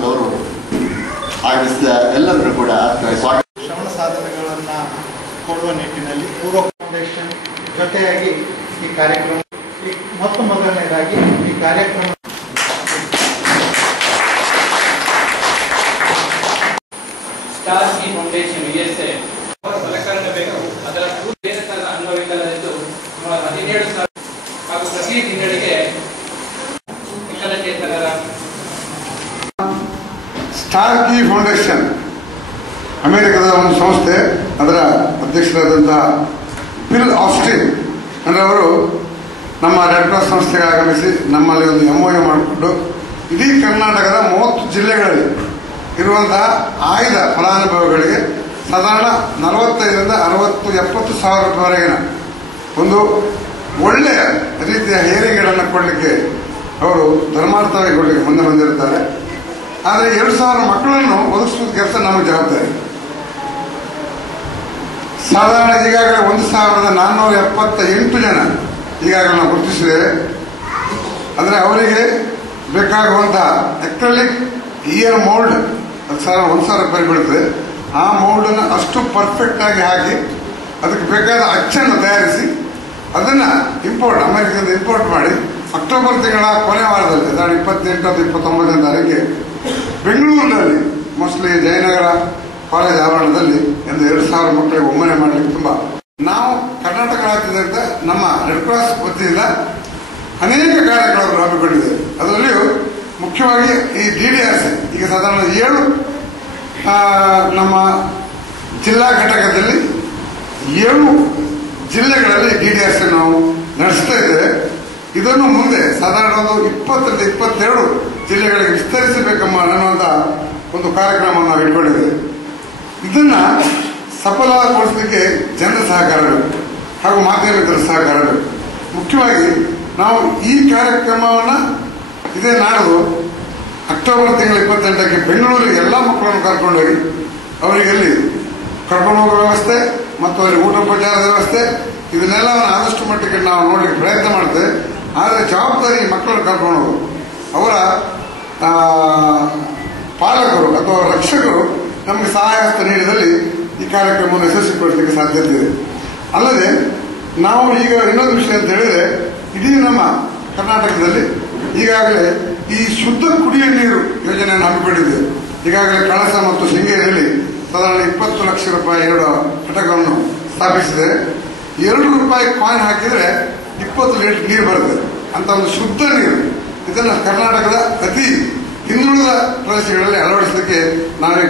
ಸಂಸ್ಥೆದವರು ಆಗಮಿಸಿದ ಎಲ್ಲರಿಗೂ ಕೂಡ ಸ್ವಾಗತ. ಶ್ರವಣ ಸಾಧನೆಗಳನ್ನು ಕೊಡುವ ನಿಟ್ಟಿನಲ್ಲಿ ಪೂರ್ವ ಫೌಂಡೇಶನ್ ಜೊತೆಯಾಗಿ ಈ ಕಾರ್ಯಕ್ರಮ ಮೊದಲನೇದಾಗಿ ಈ ಕಾರ್ಯಕ್ರಮ ಸ್ಟಾರ್ ಸಿ ಫೌಂಡೇಶನ್ USA ಸಲಕರಣೆ ಬೇಕು. ಅದರ ಬೇರೆ ಅನ್ವಯಿಕಲಿದ್ದು 17,000 ಹಾಗೂ ಪ್ರತಿ ತಿಂಗಳಿಗೆ ವಿಕಲಚೇತನರ ಸ್ಟಾರ್ ಕಿ ಫೌಂಡೇಶನ್ ಅಮೆರಿಕದ ಒಂದು ಸಂಸ್ಥೆ. ಅದರ ಅಧ್ಯಕ್ಷರಾದಂತಹ ಬಿಲ್ ಆಸ್ಟಿನ್ ಅವರು ನಮ್ಮ ರೆಡ್ ಕ್ರಾಸ್ ಸಂಸ್ಥೆಗೆ ಆಗಮಿಸಿ ನಮ್ಮಲ್ಲಿ ಒಂದು MOU ಮಾಡಿಕೊಂಡು ಇಡೀ ಕರ್ನಾಟಕದ 30 ಜಿಲ್ಲೆಗಳಲ್ಲಿ ಇರುವಂತಹ ಆಯ್ದ ಫಲಾನುಭವಿಗಳಿಗೆ ಸಾಧಾರಣ 45ರಿಂದ 60-70 ಸಾವಿರ ರೂಪಾಯಿವರೆಗಿನ ಒಂದು ಒಳ್ಳೆಯ ರೀತಿಯ ಹೇರಿಂಗ್ ಏಡನ್ನು ಕೊಡಲಿಕ್ಕೆ ಅವರು ಧರ್ಮಾರ್ಥವಾಗಿ ಕೊಡಲಿಕ್ಕೆ ಮುಂದೆ ಬಂದಿರುತ್ತಾರೆ. ಆದರೆ 2,000 ಮಕ್ಕಳನ್ನು ಒದಗಿಸುವ ಕೆಲಸ ನಮ್ಮ ಜವಾಬ್ದಾರಿ. ಸಾಧಾರಣ ಈಗಾಗಲೇ 1,478 ಜನ ಈಗಾಗಲೇ ನಾವು ಗುರುತಿಸಿದ್ದೇವೆ. ಅಂದರೆ ಅವರಿಗೆ ಬೇಕಾಗುವಂತಹ ಎಕ್ರಲಿಕ್ ಇಯರ್ ಮೌಲ್ಡ್ ಅದು ಸಾಧಾರಣ 1,000 ರೂಪಾಯಿ ಬೀಳುತ್ತದೆ. ಆ ಮೌಲ್ಡನ್ನು ಅಷ್ಟು ಪರ್ಫೆಕ್ಟ್ ಆಗಿ ಹಾಕಿ ಅದಕ್ಕೆ ಬೇಕಾದ ಅಚ್ಚನ್ನು ತಯಾರಿಸಿ ಅದನ್ನು ಅಮೆರಿಕದಿಂದ ಇಂಪೋರ್ಟ್ ಮಾಡಿ ಅಕ್ಟೋಬರ್ ತಿಂಗಳ ಕೊನೆ ವಾರದಲ್ಲಿ 28-29ನೇ ತಾರೀಕಿಗೆ ಬೆಂಗಳೂರಿನಲ್ಲಿ ಮೋಸ್ಟ್ಲಿ ಜಯನಗರ ಕಾಲೇಜ್ ಆವರಣದಲ್ಲಿ 2,000 ಮಕ್ಕಳಿಗೆ ಒಮ್ಮನೆ ಮಾಡಲಿಕ್ಕೆ ತುಂಬ ನಾವು ಕರ್ನಾಟಕ ರಾಜ್ಯದಿಂದ ನಮ್ಮ ರೆಡ್ ಕ್ರಾಸ್ ವತಿಯಿಂದ ಅನೇಕ ಕಾರ್ಯಕ್ರಮಗಳು ಹಮ್ಮಿಕೊಂಡಿದ್ದೇವೆ. ಅದರಲ್ಲಿಯೂ ಮುಖ್ಯವಾಗಿ ಈ DDRC ಈಗ ಸಾಧಾರಣ 7 ನಮ್ಮ ಜಿಲ್ಲಾ ಘಟಕದಲ್ಲಿ 7 ಜಿಲ್ಲೆಗಳಲ್ಲಿ DDRC ನಾವು ನಡೆಸ್ತಾ ಇದ್ದೇವೆ. ಇದನ್ನು ಮುಂದೆ ಸಾಧಾರಣ ಒಂದು 20-22 ಜಿಲ್ಲೆಗಳಿಗೆ ವಿಸ್ತರಿಸಬೇಕೆಂಬ ಅನ್ನುವಂಥ ಒಂದು ಕಾರ್ಯಕ್ರಮವನ್ನು ನಾವು ಇಟ್ಕೊಂಡಿದ್ದೇವೆ. ಇದನ್ನ ಸಫಲಗೊಳಿಸಲಿಕ್ಕೆ ಜನರ ಸಹಕಾರ ಬೇಕು ಹಾಗೂ ಮಾಧ್ಯಮಿಕರ ಸಹಕಾರ ಬೇಕು. ಮುಖ್ಯವಾಗಿ ನಾವು ಈ ಕಾರ್ಯಕ್ರಮವನ್ನು ಇದೇ ನಾಡು ಅಕ್ಟೋಬರ್ ತಿಂಗಳ 28ಕ್ಕೆ ಬೆಂಗಳೂರಿಗೆ ಎಲ್ಲ ಮಕ್ಕಳನ್ನು ಕರ್ಕೊಂಡೋಗಿ ಅವರಿಗೆಲ್ಲಿ ಕರ್ಕೊಂಡು ಹೋಗುವ ವ್ಯವಸ್ಥೆ ಮತ್ತು ಅಲ್ಲಿ ಊಟೋಪಚಾರದ ವ್ಯವಸ್ಥೆ ಇದನ್ನೆಲ್ಲವನ್ನು ಆದಷ್ಟು ಮಟ್ಟಿಗೆ ನಾವು ನೋಡಲಿಕ್ಕೆ ಪ್ರಯತ್ನ ಮಾಡ್ತೇವೆ. ಆದರೆ ಜವಾಬ್ದಾರಿ ಮಕ್ಕಳನ್ನು ಕರ್ಕೊಂಡು ಹೋಗೋದು ಅವರ ಪಾಲಕರು ಅಥವಾ ರಕ್ಷಕರು ನಮಗೆ ಸಹಾಯ ಹಸ್ತ ನೀಡಿದಲ್ಲಿ ಈ ಕಾರ್ಯಕ್ರಮವನ್ನು ಯಶಸ್ವಿಗೊಳಿಸಲಿಕ್ಕೆ ಸಾಧ್ಯತೆ ಇದೆ. ಅಲ್ಲದೆ ನಾವು ಈಗ ಇನ್ನೊಂದು ವಿಷಯ ಅಂತ ಹೇಳಿದರೆ ಇಡೀ ನಮ್ಮ ಕರ್ನಾಟಕದಲ್ಲಿ ಈಗಾಗಲೇ ಈ ಶುದ್ಧ ಕುಡಿಯುವ ನೀರು ಯೋಜನೆಯನ್ನು ಹಮ್ಮಿಕೊಂಡಿದ್ದೇವೆ. ಈಗಾಗಲೇ ಕಳಸ ಮತ್ತು ಶೃಂಗೇರಿಯಲ್ಲಿ ಸಾಧಾರಣ 20 ಲಕ್ಷ ರೂಪಾಯಿ 2 ಘಟಕವನ್ನು ಸ್ಥಾಪಿಸಿದೆ. 2 ರೂಪಾಯಿ ಕಾಯಿನ್ ಹಾಕಿದರೆ 20 ಲೀಟರ್ ನೀರು ಬರುತ್ತೆ ಅಂತ ಒಂದು ಶುದ್ಧ ನೀರು. ಇದನ್ನು ಕರ್ನಾಟಕದ ಅತಿ ಹಿಂದುಳಿದ ಪ್ರದೇಶಗಳಲ್ಲಿ ಅಳವಡಿಸಲಿಕ್ಕೆ ನಾವೇ